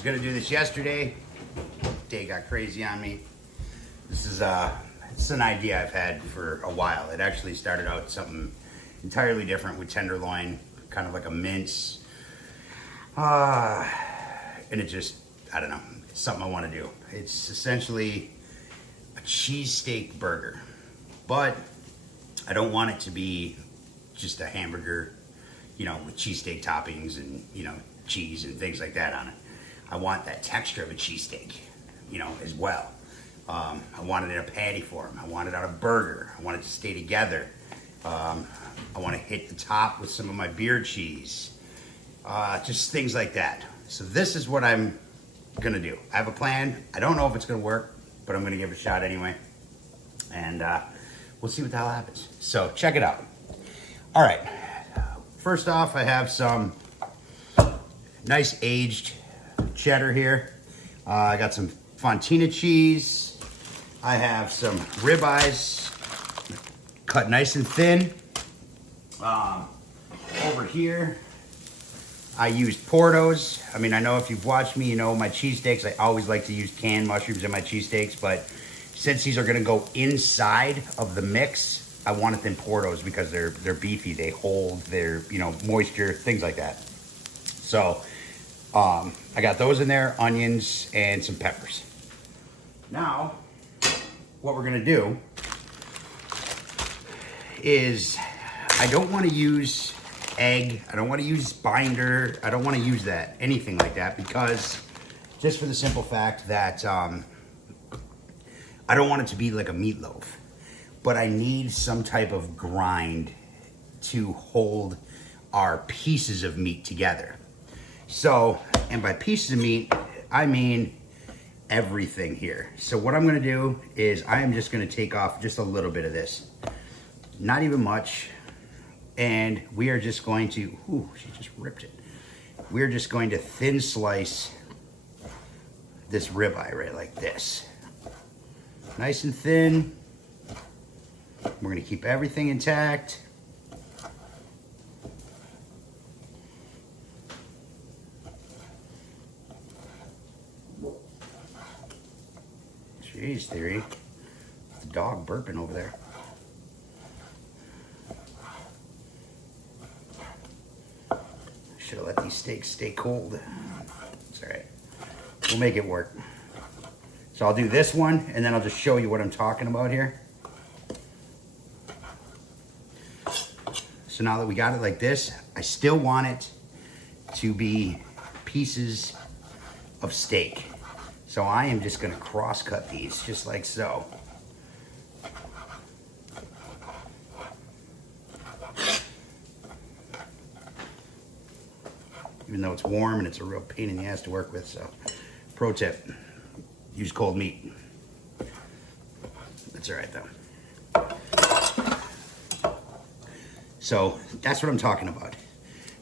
was gonna do this yesterday. Day got crazy on me. This is it's an idea I've had for a while. It actually started out something entirely different with tenderloin, kind of like a mince. And it just, I don't know, it's something I want to do. It's essentially a cheesesteak burger, but I don't want it to be just a hamburger, you know, with cheesesteak toppings and, you know, cheese and things like that on it. I want that texture of a cheesesteak, you know, as well. I want it in a patty form. I want it on a burger. I want it to stay together. I want to hit the top with some of my beer cheese. Just things like that. So this is what I'm gonna do. I have a plan. I don't know if it's gonna work, but I'm gonna give it a shot anyway. And we'll see what the hell happens. So check it out. All right. First off, I have some nice aged cheddar here. I got some Fontina cheese. I have some ribeyes cut nice and thin. Over here, I used Portos. I mean, I know if you've watched me, you know my cheesesteaks, I always like to use canned mushrooms in my cheesesteaks, but since these are gonna go inside of the mix, I wanted them Portos because they're beefy, they hold their, you know, moisture, things like that. So, I got those in there, onions, and some peppers. Now, what we're gonna do is, I don't wanna use egg, I don't wanna use binder, I don't wanna use that, anything like that, because just for the simple fact that I don't want it to be like a meatloaf, but I need some type of grind to hold our pieces of meat together. So, and by pieces of meat, I mean everything here. So what I'm gonna do is I am just gonna take off just a little bit of this, not even much, and we are just going to, ooh, she just ripped it. We're just going to thin slice this ribeye right like this. Nice and thin. We're gonna keep everything intact. Jeez, Theory. The dog burping over there. Should have let these steaks stay cold. It's all right. We'll make it work. So I'll do this one, and then I'll just show you what I'm talking about here. So now that we got it like this, I still want it to be pieces of steak. So I am just gonna cross cut these, just like so. Even though it's warm and it's a real pain in the ass to work with, so pro tip, use cold meat. That's all right though. So that's what I'm talking about.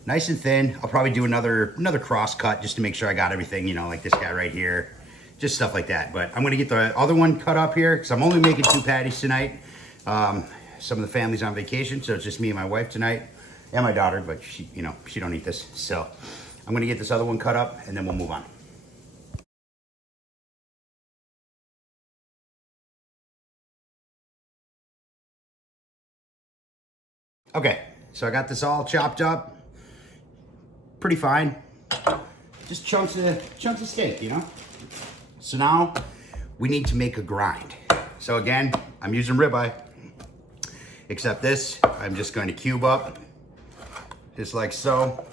Nice and thin. I'll probably do another cross cut just to make sure I got everything, you know, like this guy right here, just stuff like that. But I'm gonna get the other one cut up here because I'm only making 2 patties tonight. Some of the family's on vacation, so it's just me and my wife tonight, and my daughter, but she, you know, she don't eat this. So I'm gonna get this other one cut up and then we'll move on. Okay, so I got this all chopped up, pretty fine. Just chunks of steak, you know? So now we need to make a grind. So again, I'm using ribeye, except this, I'm just going to cube up, just like so.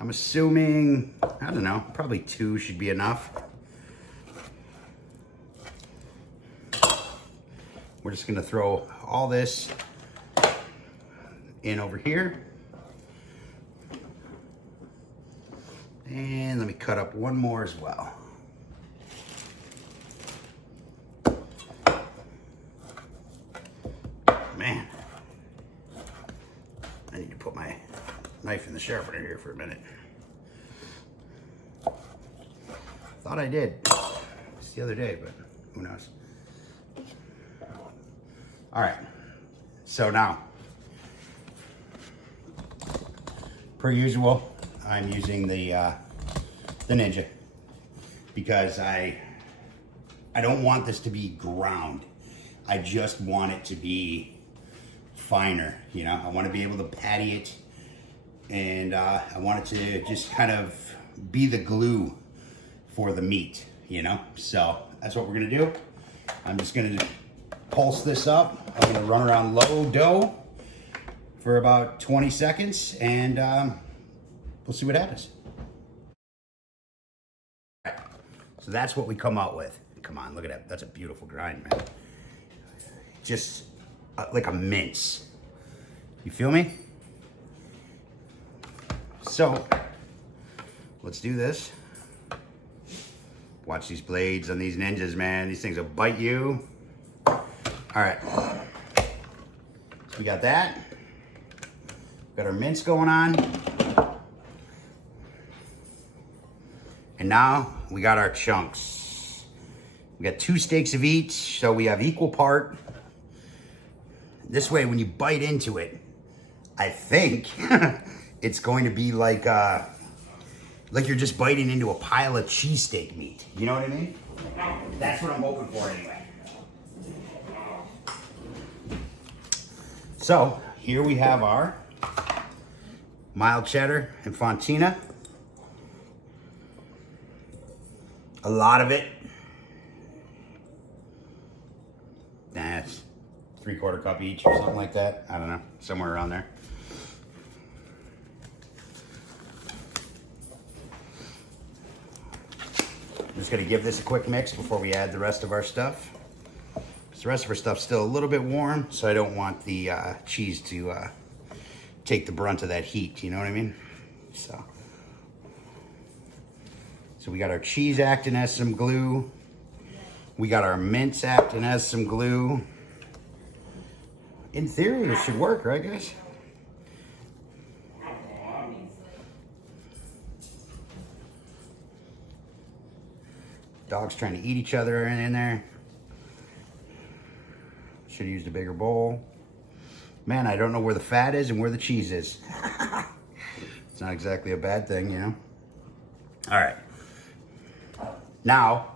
I'm assuming, I don't know, probably 2 should be enough. We're just gonna throw all this in over here. And let me cut up one more as well. Man, I need to put my knife in the sharpener here for a minute. Thought I did. It's the other day, but who knows? All right, so now per usual, I'm using the Ninja because I don't want this to be ground. I just want it to be finer, you know. I want to be able to patty it, and I want it to just kind of be the glue for the meat, you know. So that's what we're gonna do. I'm just gonna pulse this up. I'm gonna run around low dough for about 20 seconds, and we'll see what happens. So that's what we come out with. Come on, look at that. That's a beautiful grind, man. Just like a mince. You feel me? So, let's do this. Watch these blades on these Ninjas, man. These things will bite you. All right. So we got that. Got our mince going on. And now we got our chunks. We got 2 steaks of each, so we have equal part. This way, when you bite into it, I think it's going to be like you're just biting into a pile of cheesesteak meat. You know what I mean? That's what I'm hoping for anyway. So here we have our mild cheddar and Fontina. A lot of it. That's 3/4 cup each or something like that. I don't know, somewhere around there. I'm just gonna give this a quick mix before we add the rest of our stuff. The rest of our stuff's still a little bit warm, so I don't want the cheese to take the brunt of that heat, you know what I mean? So we got our cheese acting as some glue. We got our mince acting as some glue. In theory, it should work, right, guys? Dogs trying to eat each other in there. Should have used a bigger bowl. Man, I don't know where the fat is and where the cheese is. It's not exactly a bad thing, you know? All right. Now,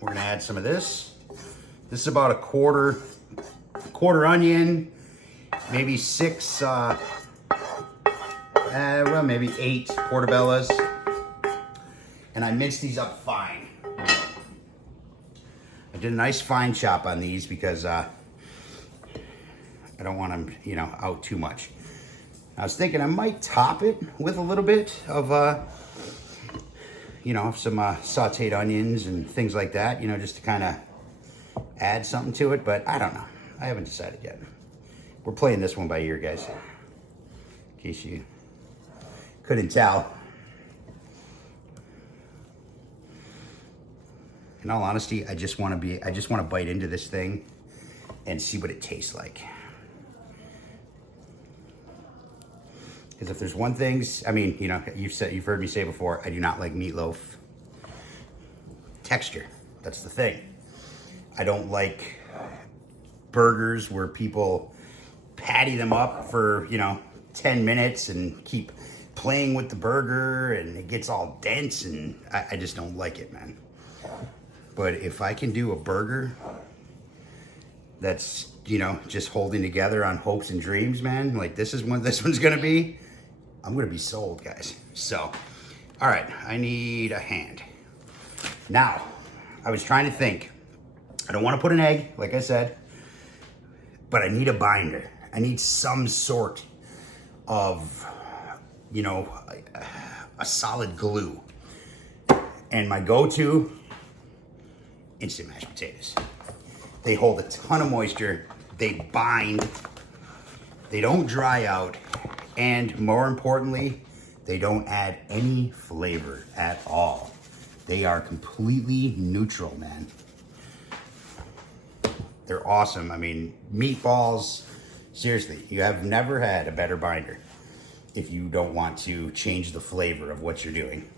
we're gonna add some of this. This is about a quarter onion, maybe 6, well, maybe 8 Portobellos. And I minced these up fine. I did a nice fine chop on these because I don't want them, you know, out too much. I was thinking I might top it with a little bit of, you know, some sauteed onions and things like that, you know, just to kind of add something to it, but I don't know. I haven't decided yet. We're playing this one by ear, guys, in case you couldn't tell. In all honesty, I just want to bite into this thing and see what it tastes like. Because if there's one thing, I mean, you know, you've heard me say before, I do not like meatloaf texture. That's the thing. I don't like burgers where people patty them up for, you know, 10 minutes and keep playing with the burger and it gets all dense, and I just don't like it, man. But if I can do a burger that's, you know, just holding together on hopes and dreams, man, like this is what this one's gonna be, I'm gonna be sold, guys. So, all right, I need a hand. Now, I was trying to think. I don't want to put an egg, like I said, but I need a binder. I need some sort of, you know, a solid glue. And my go-to, instant mashed potatoes. They hold a ton of moisture, they bind, they don't dry out, and more importantly, they don't add any flavor at all. They are completely neutral, man. They're awesome. I mean, meatballs, seriously, you have never had a better binder if you don't want to change the flavor of what you're doing.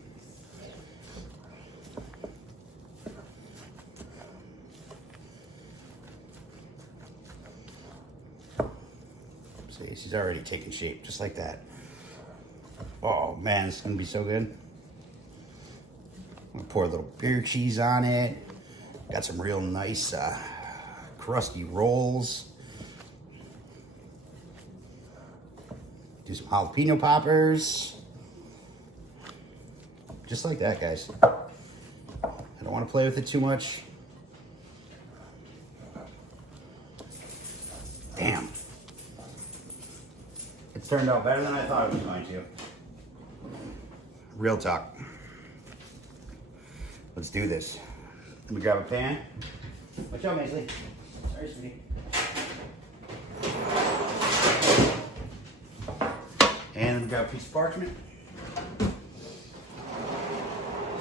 See, She's already taking shape, just like that. Oh man, it's gonna be so good. I'm gonna pour a little beer cheese on it. Got some real nice crusty rolls. Do some jalapeno poppers. Just like that, guys. I don't want to play with it too much. Damn. It's turned out better than I thought it was going to. Real talk. Let's do this. Let me grab a pan. Watch out, Maisley. Sorry, sweetie. And let me grab a piece of parchment.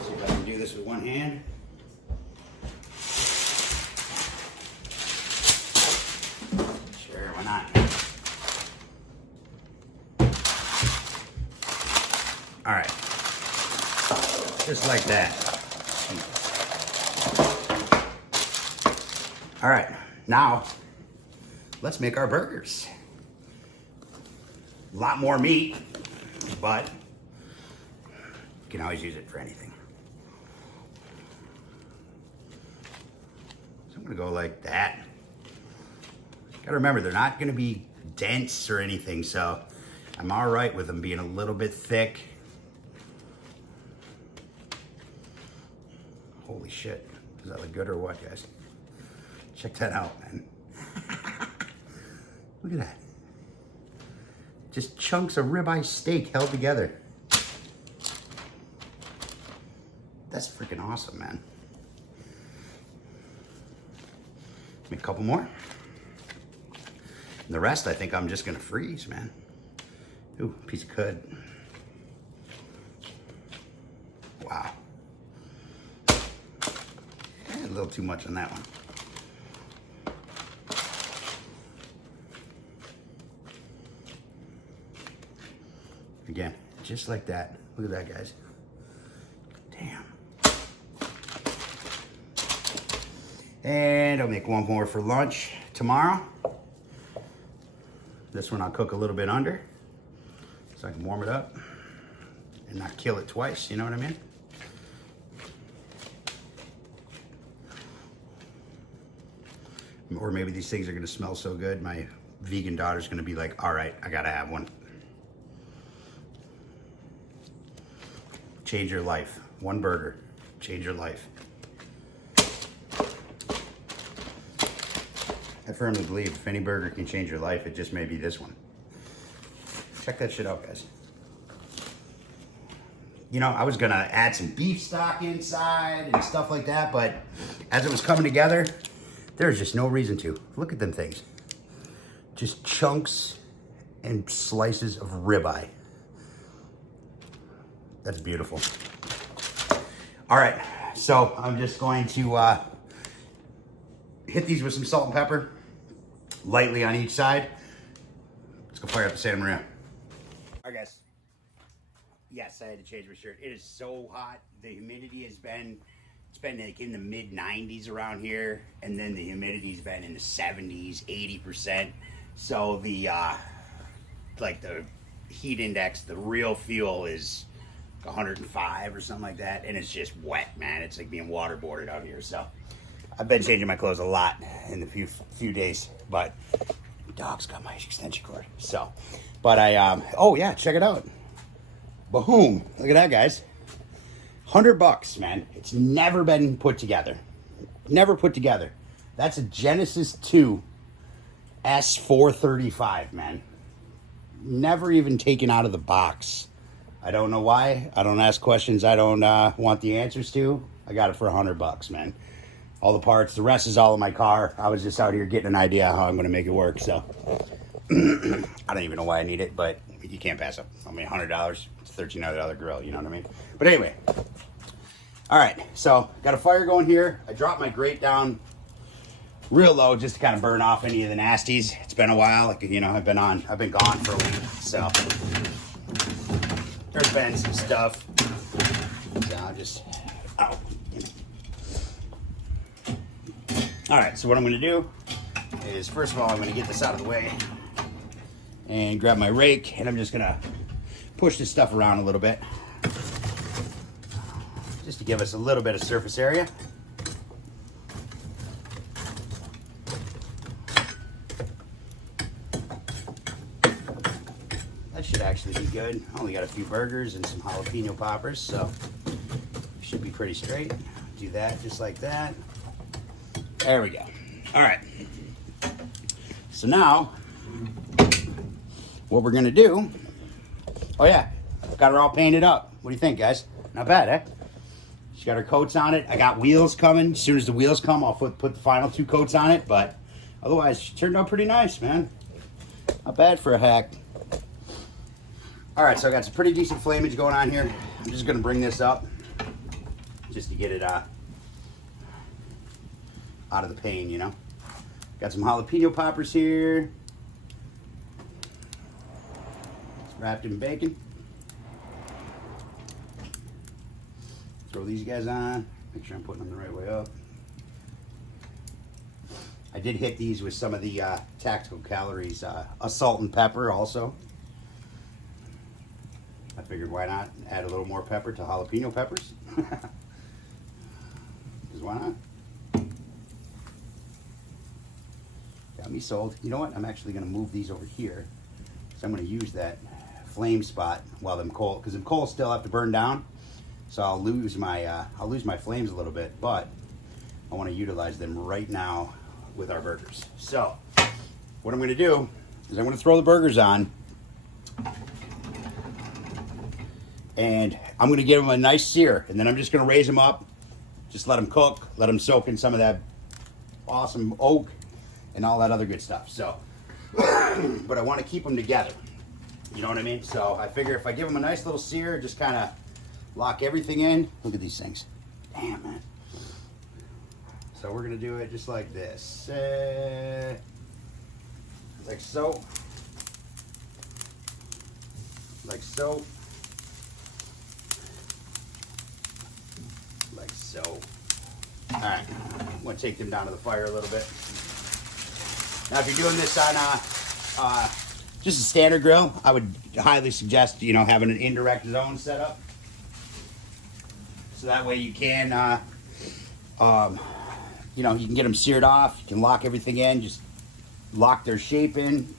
See if I can do this with one hand. Sure, why not? All right. Just like that. All right, now let's make our burgers. A lot more meat, but you can always use it for anything. So I'm gonna go like that. Gotta remember, they're not gonna be dense or anything, so I'm all right with them being a little bit thick. Holy shit, does that look good or what, guys? Check that out, man. Look at that. Just chunks of ribeye steak held together. That's freaking awesome, man. Make a couple more. And the rest, I think I'm just gonna freeze, man. Ooh, piece of cud. Wow. A little too much on that one. Again, just like that. Look at that, guys. Damn. And I'll make one more for lunch tomorrow. This one I'll cook a little bit under so I can warm it up and not kill it twice, you know what I mean? Or maybe these things are gonna smell so good, my vegan daughter's gonna be like, all right, I gotta have one. Change your life. One burger. Change your life. I firmly believe if any burger can change your life, it just may be this one. Check that shit out, guys. You know, I was gonna add some beef stock inside and stuff like that, but as it was coming together, there's just no reason to. Look at them things. Just chunks and slices of ribeye. That's beautiful. All right, so I'm just going to hit these with some salt and pepper, lightly on each side. Let's go fire up the Santa Maria. All right, guys. Yes, I had to change my shirt. It is so hot. The humidity has been, it's been like in the mid 90s around here, and then the humidity's been in the 70s, 80%. So the like the heat index, the real fuel is 105 or something like that, and it's just wet, man. It's like being waterboarded out here. So I've been changing my clothes a lot in the few days, but the dog's got my extension cord. So, but I oh yeah, check it out. Boom! Look at that, guys. $100, man. It's never been put together. Never put together. That's a Genesis 2 S435, man. Never even taken out of the box. I don't know why. I don't ask questions I don't want the answers to. I got it for $100, man. All the parts. The rest is all in my car. I was just out here getting an idea how I'm going to make it work. So I don't even know why I need it, but you can't pass up. I mean, $100, it's a $1,300 grill. You know what I mean? But anyway. All right. So got a fire going here. I dropped my grate down real low just to kind of burn off any of the nasties. It's been a while. Like, you know, I've been gone for a week. So there's been some stuff. So I'll just, oh. All right, so what I'm gonna do is, first of all, I'm gonna get this out of the way. and grab my rake, and I'm just gonna push this stuff around a little bit just to give us a little bit of surface area. That should actually be good. Only got a few burgers and some jalapeno poppers, so should be pretty straight. Do that just like that. There we go. All right. So now, what we're gonna do, oh yeah, got her all painted up. What do you think, guys? Not bad, eh? She got her coats on it. I got wheels coming. As soon as the wheels come, I'll put the final 2 coats on it, but otherwise, she turned out pretty nice, man. Not bad for a hack. All right, so I got some pretty decent flamage going on here. I'm just gonna bring this up just to get it out of the pane, you know. Got some jalapeno poppers here. It's wrapped in bacon. Throw these guys on. Make sure I'm putting them the right way up. I did hit these with some of the tactical calories, a salt and pepper also. I figured why not add a little more pepper to jalapeno peppers? Because why not? Got me sold. You know what? I'm actually going to move these over here. So I'm going to use that flame spot while them coal, because them coals still have to burn down. So I'll lose my flames a little bit, but I want to utilize them right now with our burgers. So what I'm going to do is I'm going to throw the burgers on, and I'm going to give them a nice sear, and then I'm just going to raise them up, just let them cook, let them soak in some of that awesome oak and all that other good stuff. So, but I want to keep them together. You know what I mean? So I figure if I give them a nice little sear, just kind of lock everything in. Look at these things. Damn, man. So we're going to do it just like this. Like so. Like so. Like so. All right. I'm going to take them down to the fire a little bit. Now, if you're doing this on just a standard grill, I would highly suggest, you know, having an indirect zone set up. So that way you can, you know, you can get them seared off. You can lock everything in, just lock their shape in,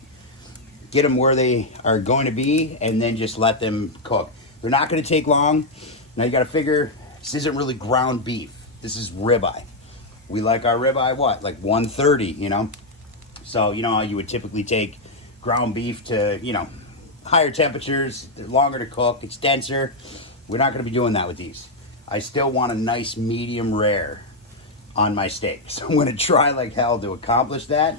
get them where they are going to be, and then just let them cook. They're not going to take long. Now you got to figure, this isn't really ground beef. This is ribeye. We like our ribeye, what, like 130, you know? So, you know how you would typically take ground beef to, you know, higher temperatures, they're longer to cook, it's denser. We're not going to be doing that with these. I still want a nice medium rare on my steak. So I'm going to try like hell to accomplish that.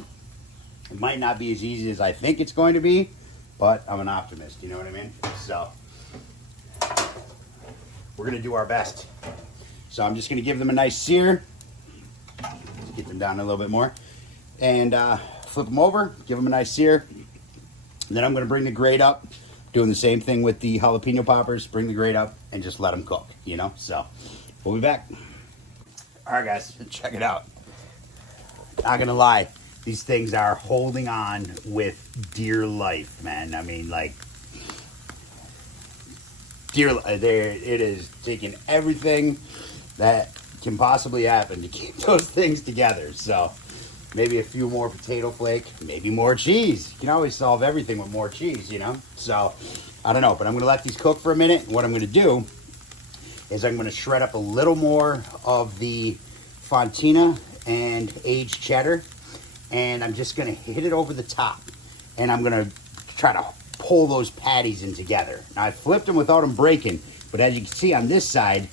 It might not be as easy as I think it's going to be, but I'm an optimist, you know what I mean? So we're going to do our best. So I'm just going to give them a nice sear. Let's get them down a little bit more. And flip them over, give them a nice sear. And then I'm going to bring the grate up, doing the same thing with the jalapeno poppers. Bring the grate up and just let them cook, you know? So we'll be back. All right, guys, check it out. Not going to lie, these things are holding on with dear life, man. I mean, like, it is taking everything that can possibly happen to keep those things together. So maybe a few more potato flake, maybe more cheese. You can always solve everything with more cheese, you know? So, I don't know, but I'm going to let these cook for a minute. What I'm going to do is I'm going to shred up a little more of the Fontina and aged cheddar, and I'm just going to hit it over the top, and I'm going to try to pull those patties in together. Now, I flipped them without them breaking, but as you can see on this side,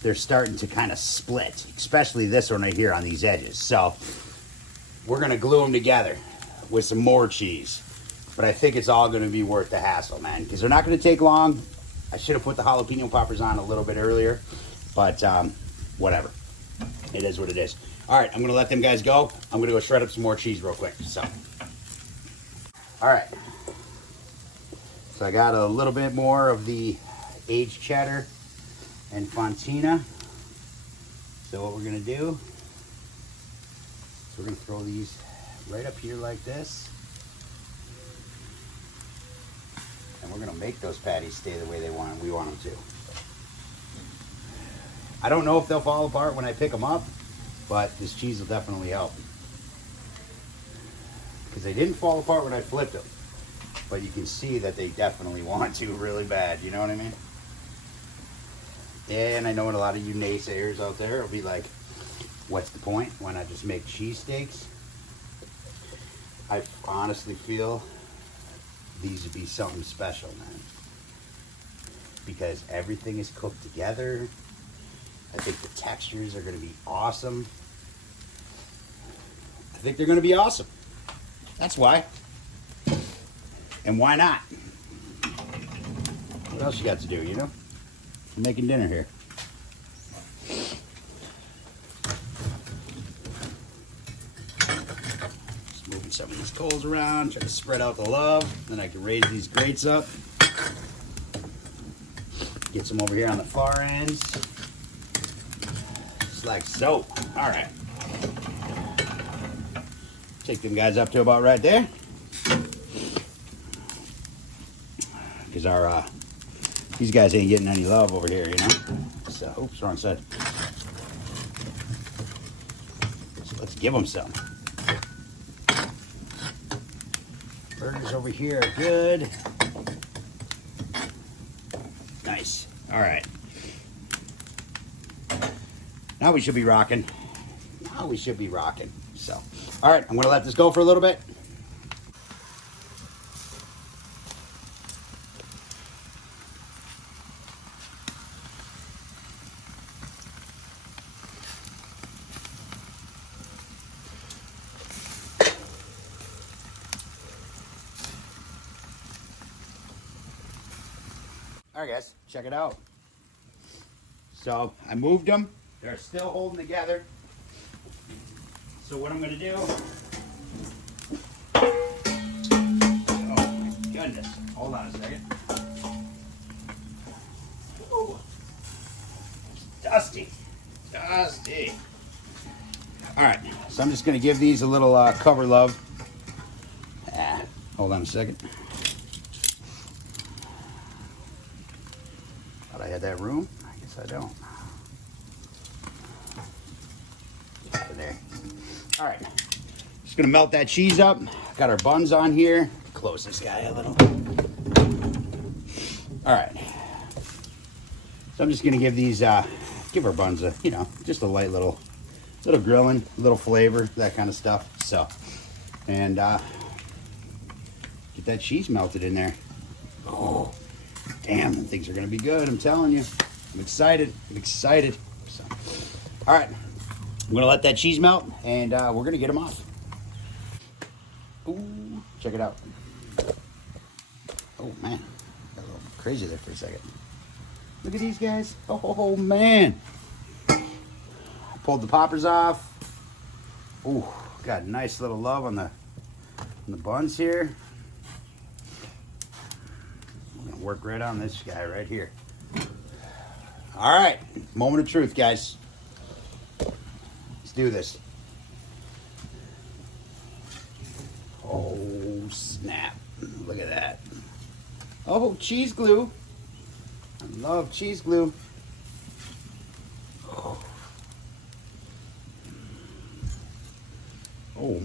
they're starting to kind of split, especially this one right here on these edges. So we're going to glue them together with some more cheese. But I think it's all going to be worth the hassle, man, because they're not going to take long. I should have put the jalapeno poppers on a little bit earlier, but whatever. It is what it is. All right, I'm going to let them guys go. I'm going to go shred up some more cheese real quick. So, all right. So I got a little bit more of the aged cheddar and Fontina. So what we're going to do, we're going to throw these right up here like this. and we're gonna make those patties stay the way we want them to. I don't know if they'll fall apart when I pick them up, but this cheese will definitely help. Because they didn't fall apart when I flipped them, but you can see that they definitely want to really bad, you know what I mean? And I know a lot of you naysayers out there will be like, what's the point? Why not just make cheesesteaks? I honestly feel these would be something special, man. Because everything is cooked together. I think the textures are going to be awesome. I think they're going to be awesome. That's why. And why not? What else you got to do, you know? I'm making dinner here. Just moving some of these coals around, try to spread out the love. Then I can raise these grates up. Get some over here on the far ends. Just like so. All right. Take them guys up to about right there. Because these guys ain't getting any love over here, you know? So, oops, wrong side. So let's give them some. Burgers over here are good. Nice. All right. Now we should be rocking. So, all right, I'm gonna let this go for a little bit. All right, guys, check it out. So I moved them. They're still holding together. So what I'm gonna do, oh my goodness, hold on a second. Ooh. Dusty. All right, so I'm just gonna give these a little cover love. Hold on a second. Thought I had that room, I guess I don't. There. All right, just gonna melt that cheese up. Got our buns on here. Close this guy a little. All right, so I'm just gonna give these, give our buns a, you know, just a light little grilling, little flavor, that kind of stuff. So, and get that cheese melted in there. Oh, damn, things are gonna be good. I'm telling you, I'm excited. So, all right. I'm gonna let that cheese melt, and we're gonna get them off. Ooh, check it out. Oh man, got a little crazy there for a second. Look at these guys. Oh man. I pulled the poppers off. Ooh, got a nice little love on the buns here. I'm gonna work right on this guy right here. All right, moment of truth, guys. Do this. Oh snap, look at that. Oh, cheese glue. I love cheese glue. Oh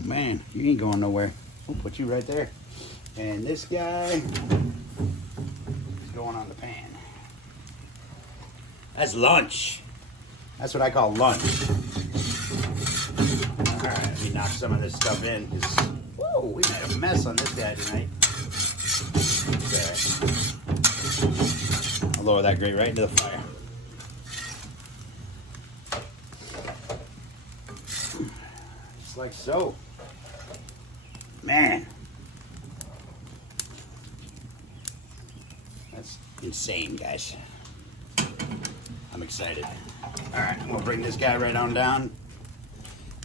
man, you ain't going nowhere. We'll put you right there. And this guy is going on the pan. That's lunch. That's what I call lunch. All right, let me knock some of this stuff in, because whoa, we made a mess on this guy tonight. There. I'll lower that grate right into the fire. Just like so. Man. That's insane, guys. I'm excited. All right, I'm gonna bring this guy right on down.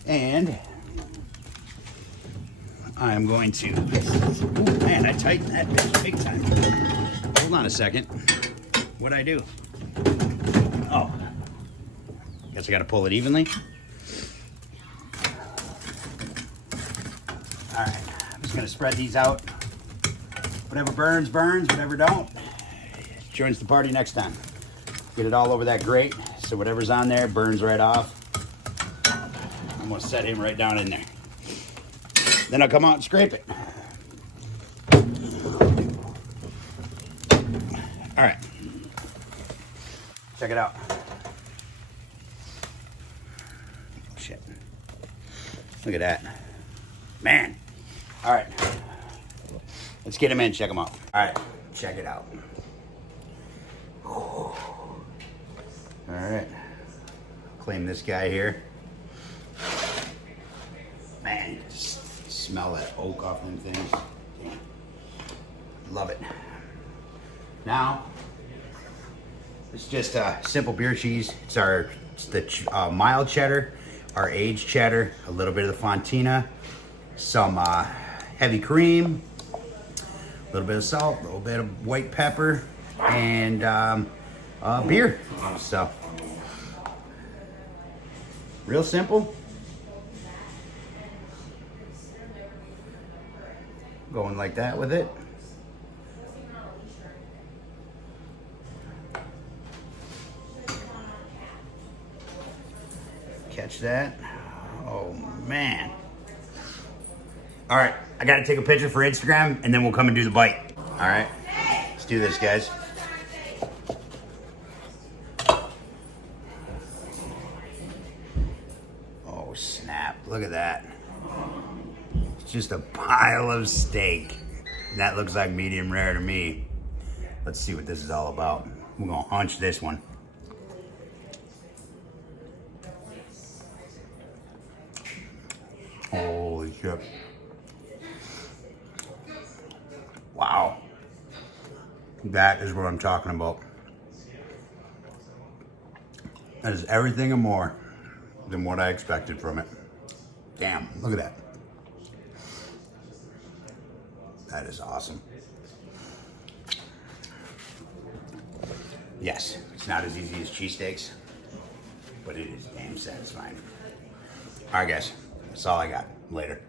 And I am going to, ooh, man, I tightened that bitch big time. Hold on a second. What'd I do? Oh, guess I gotta pull it evenly. All right, I'm just gonna spread these out Whatever burns, burns. Whatever don't, joins the party next time. Get it all over that grate, so whatever's on there burns right off. I'm gonna set him right down in there. Then I'll come out and scrape it. All right, check it out. Shit, look at that, man. All right, let's get him in, check him out. All right, check it out. All right, claim this guy here. Man, you just smell that oak off them things. Damn. Love it. Now, it's just a simple beer cheese. It's the mild cheddar, our aged cheddar, a little bit of the Fontina, some heavy cream, a little bit of salt, a little bit of white pepper, and beer. So, real simple. Going like that with it. Catch that. Oh man. All right, I gotta take a picture for Instagram and then we'll come and do the bite. All right, let's do this, guys. Oh snap, look at that. It's just a pile of steak. That looks like medium rare to me. Let's see what this is all about. We're gonna hunch this one. Holy shit. Wow. That is what I'm talking about. That is everything and more than what I expected from it. Damn, look at that. That is awesome. Yes, it's not as easy as cheesesteaks, but it is damn satisfying. All right, guys, that's all I got. Later.